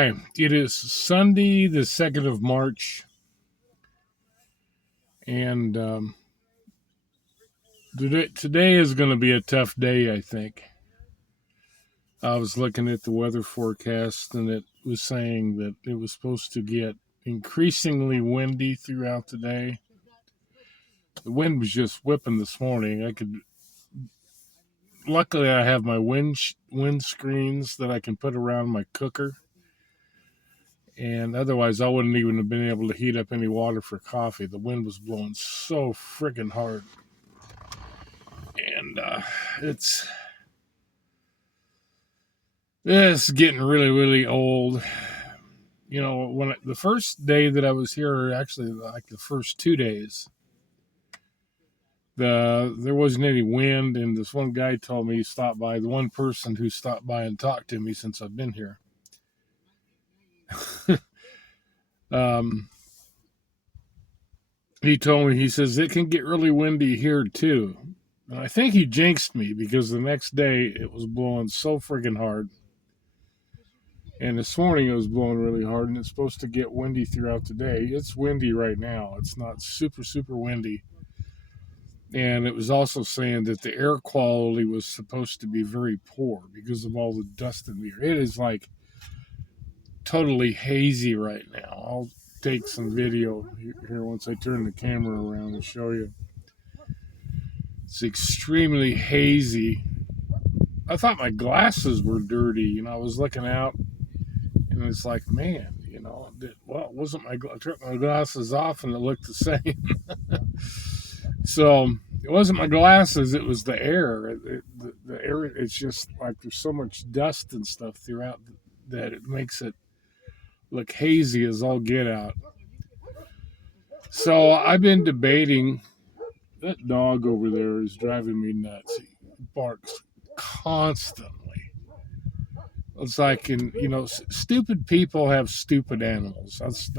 Hi, it is Sunday, the 2nd of March, and today is going to be a tough day, I think. I was looking at the weather forecast, and it was saying that it was supposed to get increasingly windy throughout the day. The wind was just whipping this morning. Luckily, I have my wind screens that I can put around my cooker. And otherwise, I wouldn't even have been able to heat up any water for coffee. The wind was blowing so friggin' hard. And it's getting really, really old. You know, the first day that I was here, actually, like the first 2 days, there wasn't any wind. And this one guy told me he stopped by, the one person who stopped by and talked to me since I've been here. He told me, he says, it can get really windy here too. And I think he jinxed me because the next day it was blowing so friggin' hard. And this morning it was blowing really hard, and it's supposed to get windy throughout the day. It's windy right now. It's not super, super windy. And it was also saying that the air quality was supposed to be very poor because of all the dust in the air. It is like totally hazy right now. I'll take some video here once I turn the camera around and show you. It's extremely hazy. I thought my glasses were dirty. You know, I was looking out, and it's like, man, you know, it wasn't I took my glasses off, and it looked the same. So it wasn't my glasses; it was the air. The air. It's just like there's so much dust and stuff throughout that it makes it look hazy as all get out. So I've been debating. That dog over there is driving me nuts. He barks constantly. It's like, stupid people have stupid animals. That's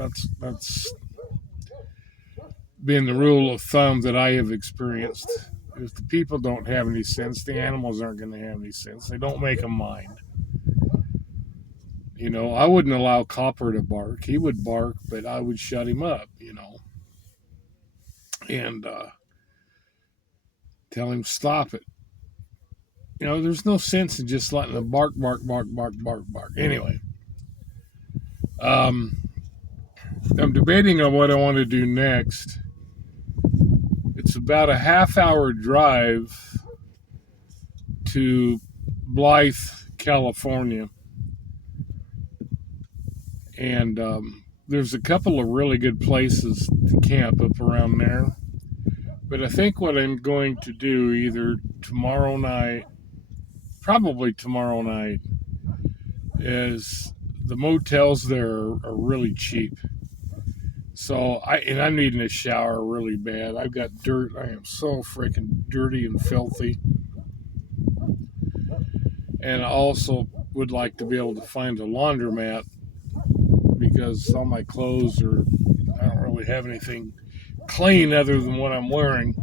been the rule of thumb that I have experienced. If the people don't have any sense, the animals aren't going to have any sense. They don't make a mind. You know, I wouldn't allow Copper to bark. He would bark, but I would shut him up, and tell him stop it. You know, there's no sense in just letting them bark. Anyway, I'm debating on what I want to do next. It's about a half-hour drive to Blythe, California. And there's a couple of really good places to camp up around there. But I think what I'm going to do either probably tomorrow night, is the motels there are really cheap. So I'm needing a shower really bad. I've got dirt. I am so freaking dirty and filthy. And I also would like to be able to find a laundromat because all my clothes I don't really have anything clean other than what I'm wearing.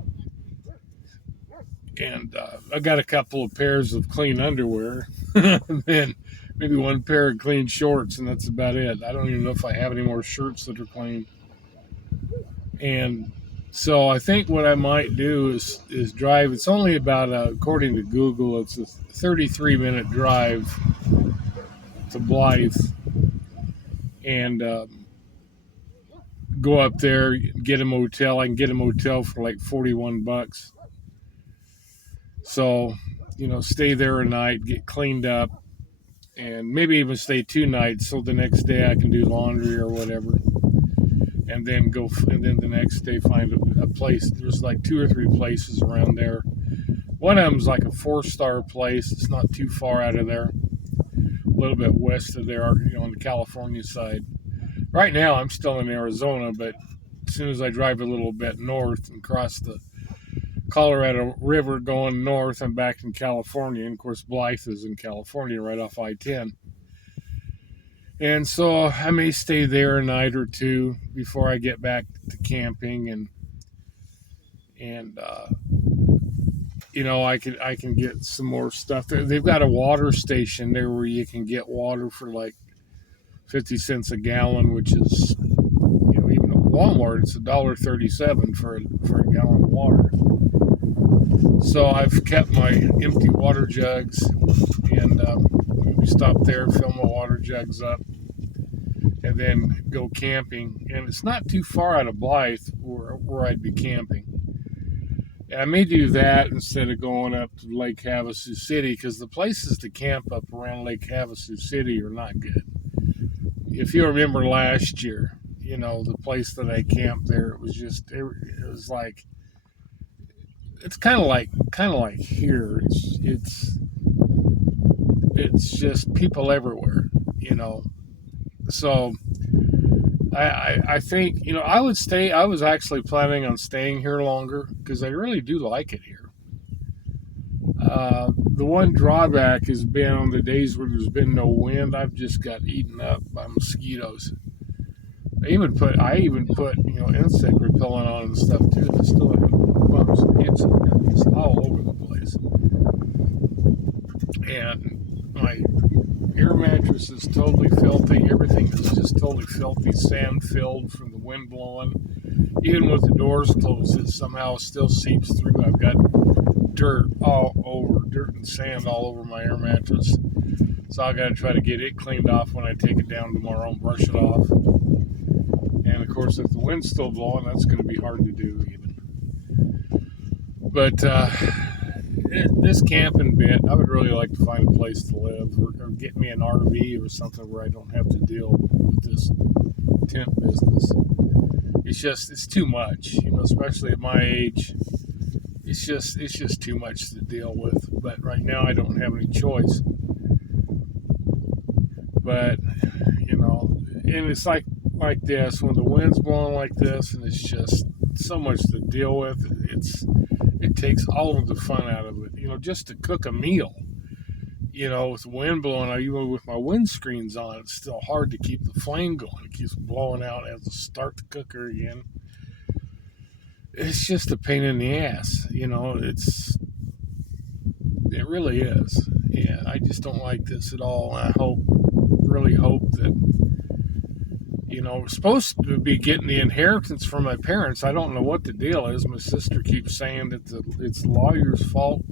And I got a couple of pairs of clean underwear and maybe one pair of clean shorts, and that's about it. I don't even know if I have any more shirts that are clean. And so I think what I might do is drive. It's only about, according to Google, it's a 33-minute drive to Blythe, and go up there, get a motel. I can get a motel for like $41. So, stay there a night, get cleaned up, and maybe even stay 2 nights so the next day I can do laundry or whatever. And then the next day find a place. There's like 2 or 3 places around there. One of them's like a 4-star place. It's not too far out of there, a little bit west of there, on the California side. Right now I'm still in Arizona, but as soon as I drive a little bit north and cross the Colorado River going north, I'm back in California. And of course, Blythe is in California right off I-10. And so I may stay there a night or two before I get back to camping, and I can get some more stuff there. They've got a water station there where you can get water for like 50 cents a gallon, which is, even at Walmart, it's $1.37 for a gallon of water. So I've kept my empty water jugs, and we stop there, fill my water jugs up, and then go camping. And it's not too far out of Blythe where I'd be camping. And I may do that instead of going up to Lake Havasu City, because the places to camp up around Lake Havasu City are not good. If you remember last year, the place that I camped there, it was like, it's kind of like here. It's just people everywhere, So I think, I would stay. I was actually planning on staying here longer because I really do like it here. The one drawback has been on the days where there's been no wind, I've just got eaten up by mosquitoes. I even put insect repellent on and stuff too. And I still have bumps. It's all over the place. And my air mattress is totally filthy. Everything is just totally filthy, sand filled from the wind blowing. Even with the doors closed, it somehow still seeps through. I've got dirt and sand all over my air mattress. So I got to try to get it cleaned off when I take it down tomorrow and brush it off. And of course, if the wind's still blowing, that's going to be hard to do even. But this camping bit, I would really like to find a place to live, or get me an RV or something where I don't have to deal with this tent business. It's too much, especially at my age. It's just too much to deal with. But right now, I don't have any choice. But and it's like this, when the wind's blowing like this, and it's just so much to deal with. It takes all of the fun out of it. Just to cook a meal, with the wind blowing, even with my windscreens on, it's still hard to keep the flame going. It keeps blowing out. I have to start the cooker again. It's just a pain in the ass. It really is. Yeah, I just don't like this at all. I really hope that, we're supposed to be getting the inheritance from my parents. I don't know what the deal is. My sister keeps saying that it's the lawyer's fault.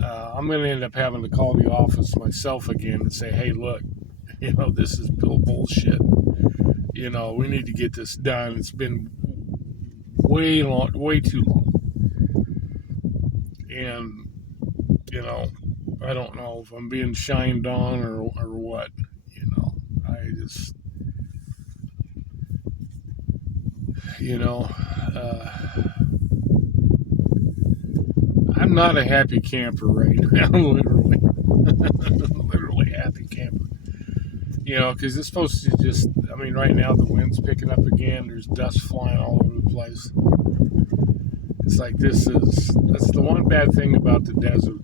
I'm going to end up having to call the office myself again and say, hey, look, this is bullshit. We need to get this done. It's been way too long. And, I don't know if I'm being shined on or what. I just, I'm not a happy camper right now, literally. Literally happy camper. Because it's supposed to just, right now the wind's picking up again. There's dust flying all over the place. It's like that's the one bad thing about the desert,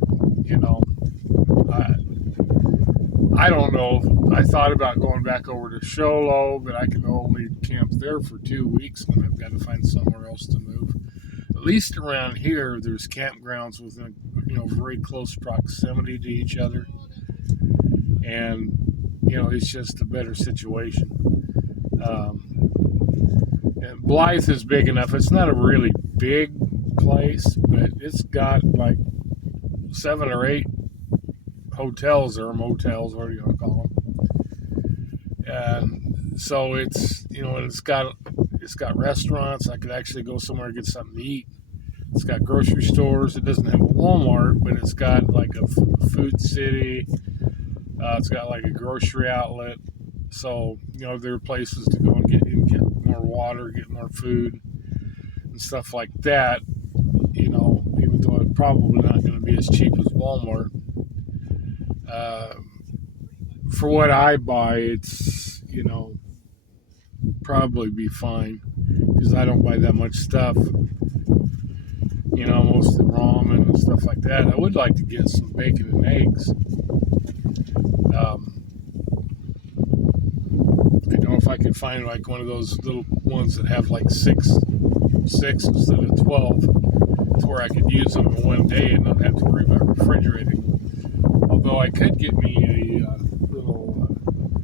I don't know. I thought about going back over to Sholo, but I can only camp there for 2 weeks, and I've got to find somewhere else to move. At least around here, there's campgrounds within, very close proximity to each other, and it's just a better situation. And Blythe is big enough. It's not a really big place, but it's got like 7 or 8 hotels or motels, whatever you want to call them. And so it's, it's got restaurants. I could actually go somewhere and get something to eat. It's got grocery stores. It doesn't have a Walmart, but it's got like a food city. It's got like a grocery outlet. So, there are places to go and get more water, get more food and stuff like that. Even though it's probably not going to be as cheap as Walmart. For what I buy, it's, probably be fine, because I don't buy that much stuff. Mostly ramen and stuff like that. I would like to get some bacon and eggs. If I could find like one of those little ones that have like six instead of 12, to where I could use them in one day and not have to worry about refrigerating. Although I could get me a little,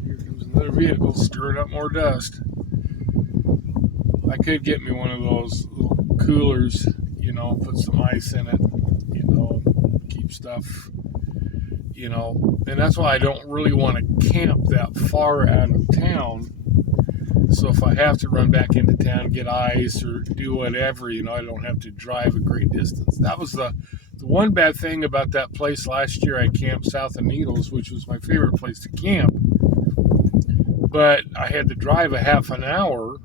here comes another vehicles, stirring up more dust. I could get me one of those little coolers, put some ice in it, keep stuff, and that's why I don't really want to camp that far out of town. So if I have to run back into town, get ice or do whatever, I don't have to drive a great distance. That was the one bad thing about that place last year. I camped south of Needles, which was my favorite place to camp. But I had to drive a half an hour.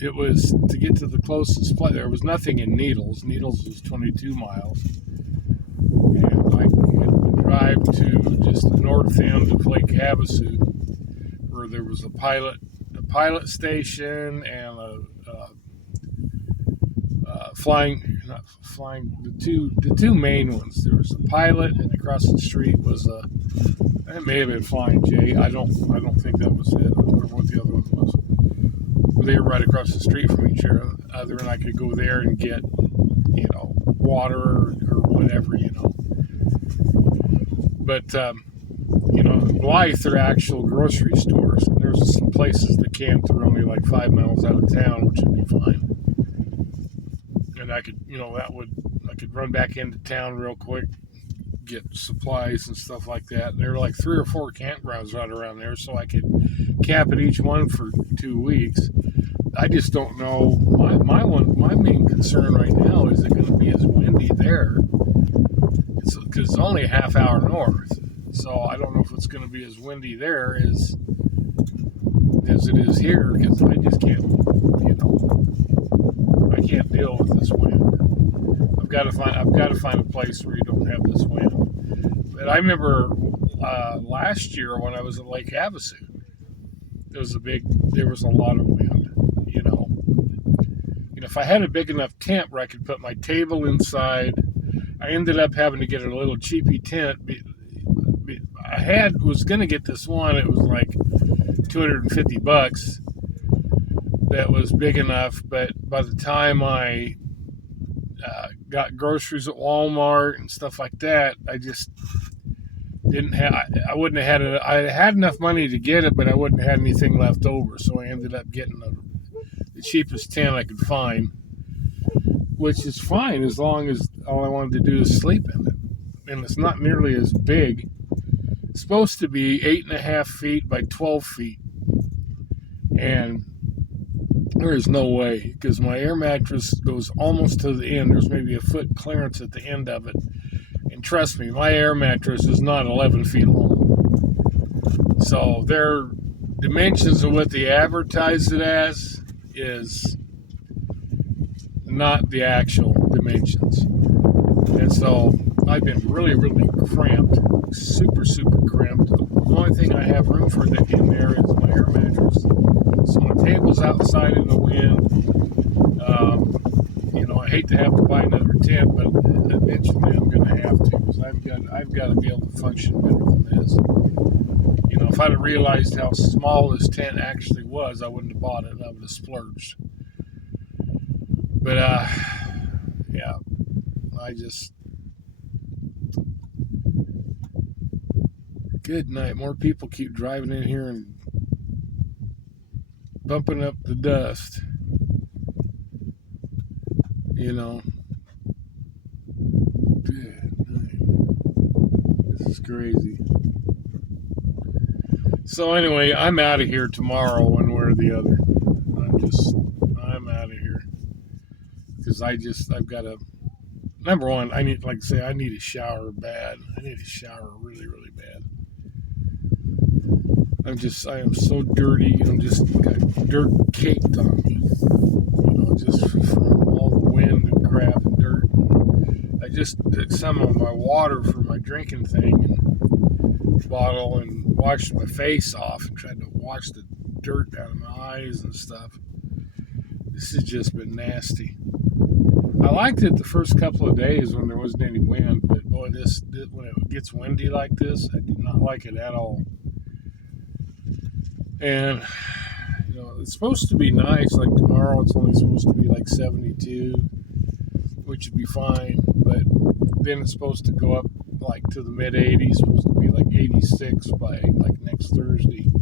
It was to get to the closest place. There was nothing in Needles. Needles was 22 miles. And I had to drive to just the north end of Lake Havasu, where there was a pilot station and the two main ones. There was a pilot, and across the street was it may have been Flying J. I don't think that was it. I don't remember what the other one was. They were right across the street from each other, and I could go there and get water or whatever. But in Blythe, there are actual grocery stores. And there's some places that camped that are only like 5 miles out of town, which would be fine. And I could, I could run back into town real quick, get supplies and stuff like that. And there were like 3 or 4 campgrounds right around there, so I could camp at each one for 2 weeks. I just don't know. My main concern right now is it going to be as windy there? Because it's only a half hour north. So I don't know if it's going to be as windy there as it is here, because I just can't, I can't deal with this wind. I've got to find a place where you don't have this wind. But I remember last year when I was at Lake Havasu, there was a lot of wind. If I had a big enough tent where I could put my table inside, I ended up having to get a little cheapy tent. I was going to get this one. It was like $250. That was big enough, but by the time I got groceries at Walmart and stuff like that, I just didn't have. I wouldn't have had it. I had enough money to get it, but I wouldn't have had anything left over. So I ended up getting the cheapest tent I could find, which is fine as long as all I wanted to do is sleep in it. And it's not nearly as big. It's supposed to be 8.5 feet by 12 feet. And there is no way, because my air mattress goes almost to the end. There's maybe a foot clearance at the end of it. And trust me, my air mattress is not 11 feet long. So their dimensions of what they advertise it as is not the actual dimensions. And so I've been really, really cramped, super, super cramped. The only thing I have room for in there is my air mattress. So my table's outside in the wind. I hate to have to buy another tent, but eventually I'm going to have to, because I've got to be able to function better than this. If I'd have realized how small this tent actually was, I wouldn't have bought it. I would have splurged. But yeah, good night. More people keep driving in here and bumping up the dust. Good night. This is crazy. So anyway, I'm out of here tomorrow, one way or the other. I'm out of here. Because I've got to, number one, I need a shower bad. I need a shower really, really bad. I am so dirty. I'm just got dirt caked on me. Just from all the wind and crap and dirt. I just took some of my water for my drinking thing and bottle and washed my face off and tried to wash the dirt out of my eyes and stuff. This has just been nasty. I liked it the first couple of days when there wasn't any wind, but boy, when it gets windy like this, I do not like it at all. And it's supposed to be nice. Like tomorrow, it's only supposed to be like 72, which would be fine. But then it's supposed to go up like to the mid 80s. Supposed to be like 86 by like next Thursday.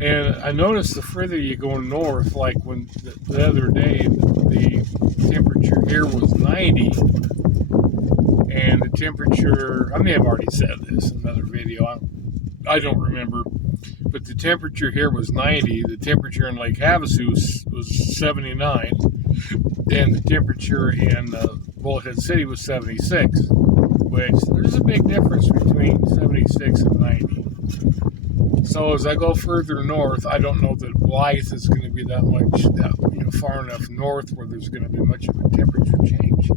And I noticed the further you go north, like when the other day, the temperature here was 90, and the temperature, I may have already said this in another video, I don't remember, but the temperature here was 90. The temperature in Lake Havasu was 79, and the temperature in Bullhead City was 76, which there's a big difference between 76 and 90. So as I go further north, I don't know that Blythe is going to be that far enough north where there's going to be much of a temperature change.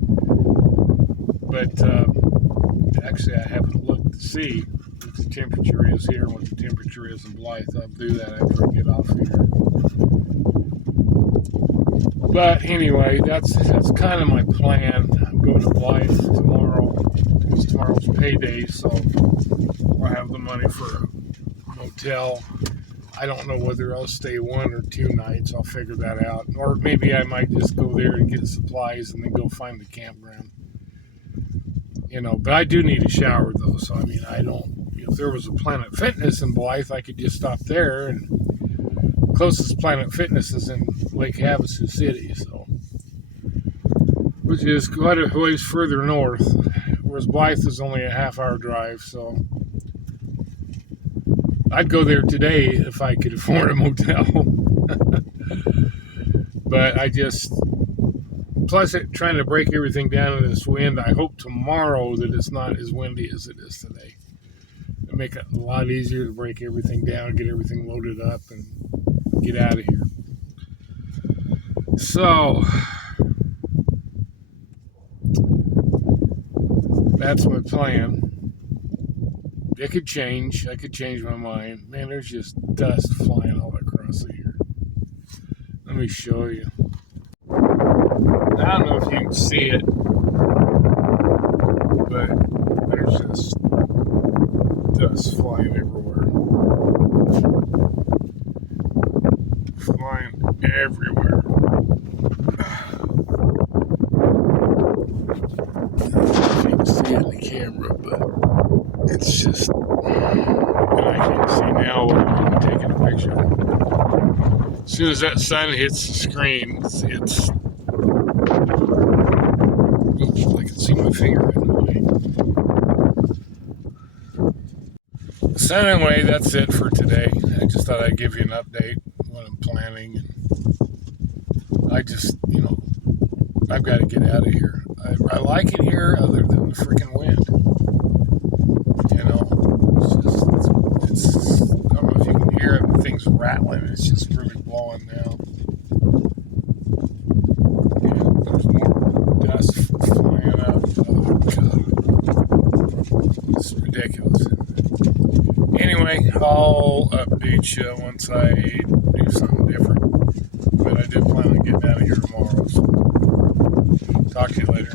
But actually, I haven't looked to see what the temperature is here and what the temperature is in Blythe. I'll do that after I get off here. But anyway, that's kind of my plan. I'm going to Blythe tomorrow because tomorrow's payday, so I have the money for a motel. I don't know whether I'll stay 1 or 2 nights. I'll figure that out. Or maybe I might just go there and get supplies and then go find the campground. But I do need a shower though. So I mean, if there was a Planet Fitness in Blythe, I could just stop there, and the closest Planet Fitness is in Lake Havasu City, so which is quite a ways further north, whereas Blythe is only a half-hour drive, so I'd go there today if I could afford a motel. But plus trying to break everything down in this wind, I hope tomorrow that it's not as windy as it is today. It'll make it a lot easier to break everything down, get everything loaded up, and get out of here. So that's my plan. It could change. I could change my mind. Man, there's just dust flying all across here. Let me show you. I don't know if you can see it, but there's just dust flying everywhere. Flying everywhere. I don't know if you can see it in the camera, but it's just, and I can't see now when I'm taking a picture. As soon as that sun hits the screen, it's oops, I can see my finger in the way. So anyway, that's it for today. I just thought I'd give you an update what I'm planning. I just, I've got to get out of here. I like it here other than the freaking wind. It's I don't know if you can hear it, things rattling. It's just really blowing now. And there's more dust flying up. Oh, God. It's ridiculous. Anyway, I'll update you once I do something different. But I did plan on getting out of here tomorrow. So talk to you later.